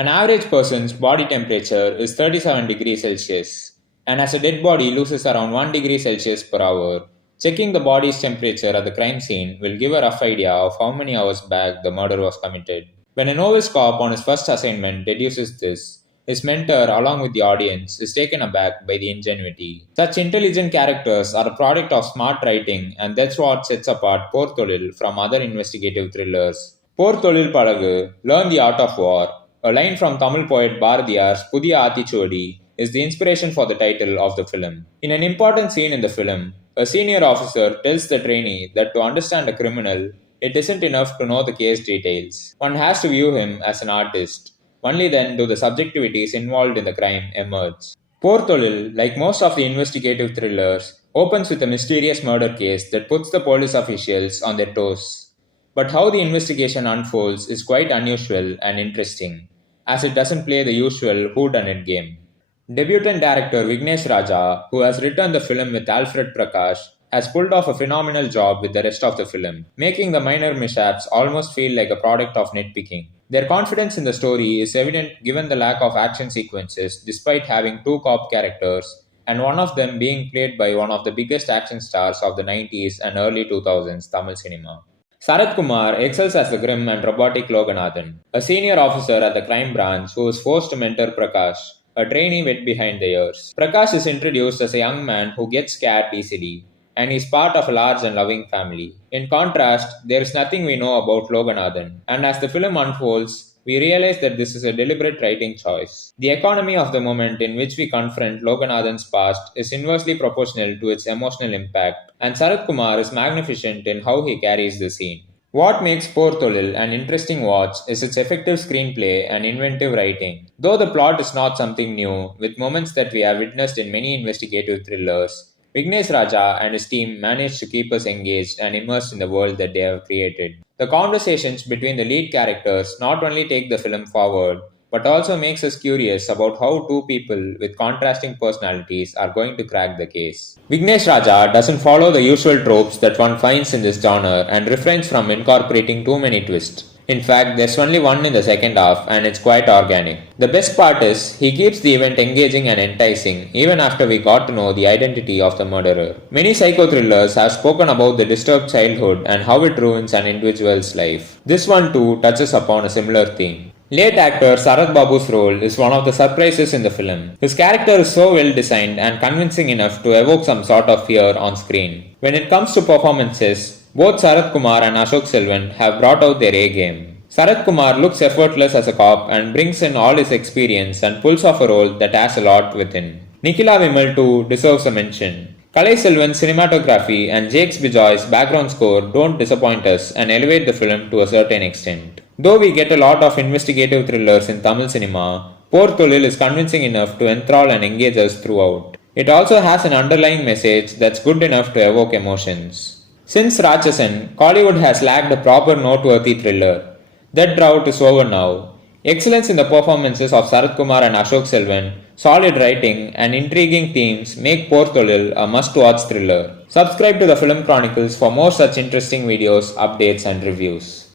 An average person's body temperature is 37 degrees Celsius, and as a dead body loses around 1 degree Celsius per hour, checking the body's temperature at the crime scene will give a rough idea of how many hours back the murder was committed. When a novice cop on his first assignment deduces this, his mentor, along with the audience, is taken aback by the ingenuity. Such intelligent characters are a product of smart writing, and that's what sets apart Thozhil from other investigative thrillers. Thozhil Palagu, Learn the Art of War, a line from Tamil poet Bharadiyar's Pudhiya Aathichuvadi, is the inspiration for the title of the film. In an important scene in the film, a senior officer tells the trainee that to understand a criminal, it isn't enough to know the case details. One has to view him as an artist. Only then do the subjectivities involved in the crime emerge. Thozhil, like most of the investigative thrillers, opens with a mysterious murder case that puts the police officials on their toes. But how the investigation unfolds is quite unusual and interesting, as it doesn't play the usual whodunit game. Debutant director Vignesh Raja, who has written the film with Alfred Prakash, has pulled off a phenomenal job with the rest of the film, making the minor mishaps almost feel like a product of nitpicking. Their confidence in the story is evident given the lack of action sequences despite having two cop characters, and one of them being played by one of the biggest action stars of the 90s and early 2000s Tamil cinema. Sarath Kumar excels as the grim and robotic Loganathan, a senior officer at the crime branch who is forced to mentor Prakash, a trainee wet behind the ears. Prakash is introduced as a young man who gets scared easily, and is part of a large and loving family. In contrast, there is nothing we know about Loganathan, and as the film unfolds, we realize that this is a deliberate writing choice. The economy of the moment in which we confront Loganathan's past is inversely proportional to its emotional impact, and Sarath Kumar is magnificent in how he carries the scene. What makes Thozhil an interesting watch is its effective screenplay and inventive writing. Though the plot is not something new, with moments that we have witnessed in many investigative thrillers, Vignesh Raja and his team managed to keep us engaged and immersed in the world that they have created. The conversations between the lead characters not only take the film forward, but also makes us curious about how two people with contrasting personalities are going to crack the case. Vignesh Raja doesn't follow the usual tropes that one finds in this genre and refrains from incorporating too many twists. In fact, there's only one in the second half and it's quite organic. The best part is, he keeps the event engaging and enticing even after we got to know the identity of the murderer. Many psycho thrillers have spoken about the disturbed childhood and how it ruins an individual's life. This one too touches upon a similar theme. Late actor Sarath Babu's role is one of the surprises in the film. His character is so well designed and convincing enough to evoke some sort of fear on screen. When it comes to performances, both Sarath Kumar and Ashok Selvan have brought out their A game. Sarath Kumar looks effortless as a cop and brings in all his experience and pulls off a role that has a lot within. Nikhila Vimal too deserves a mention. Kalai Selvan's cinematography and Jakes Bijoy's background score don't disappoint us and elevate the film to a certain extent. Though we get a lot of investigative thrillers in Tamil cinema, Thozhil is convincing enough to enthrall and engage us throughout. It also has an underlying message that's good enough to evoke emotions. Since Rachasan, Kollywood has lacked a proper noteworthy thriller. That drought is over now. Excellence in the performances of Sarath Kumar and Ashok Selvan, solid writing, and intriguing themes make Thozhil a must-watch thriller. Subscribe to the Film Chronicles for more such interesting videos, updates, and reviews.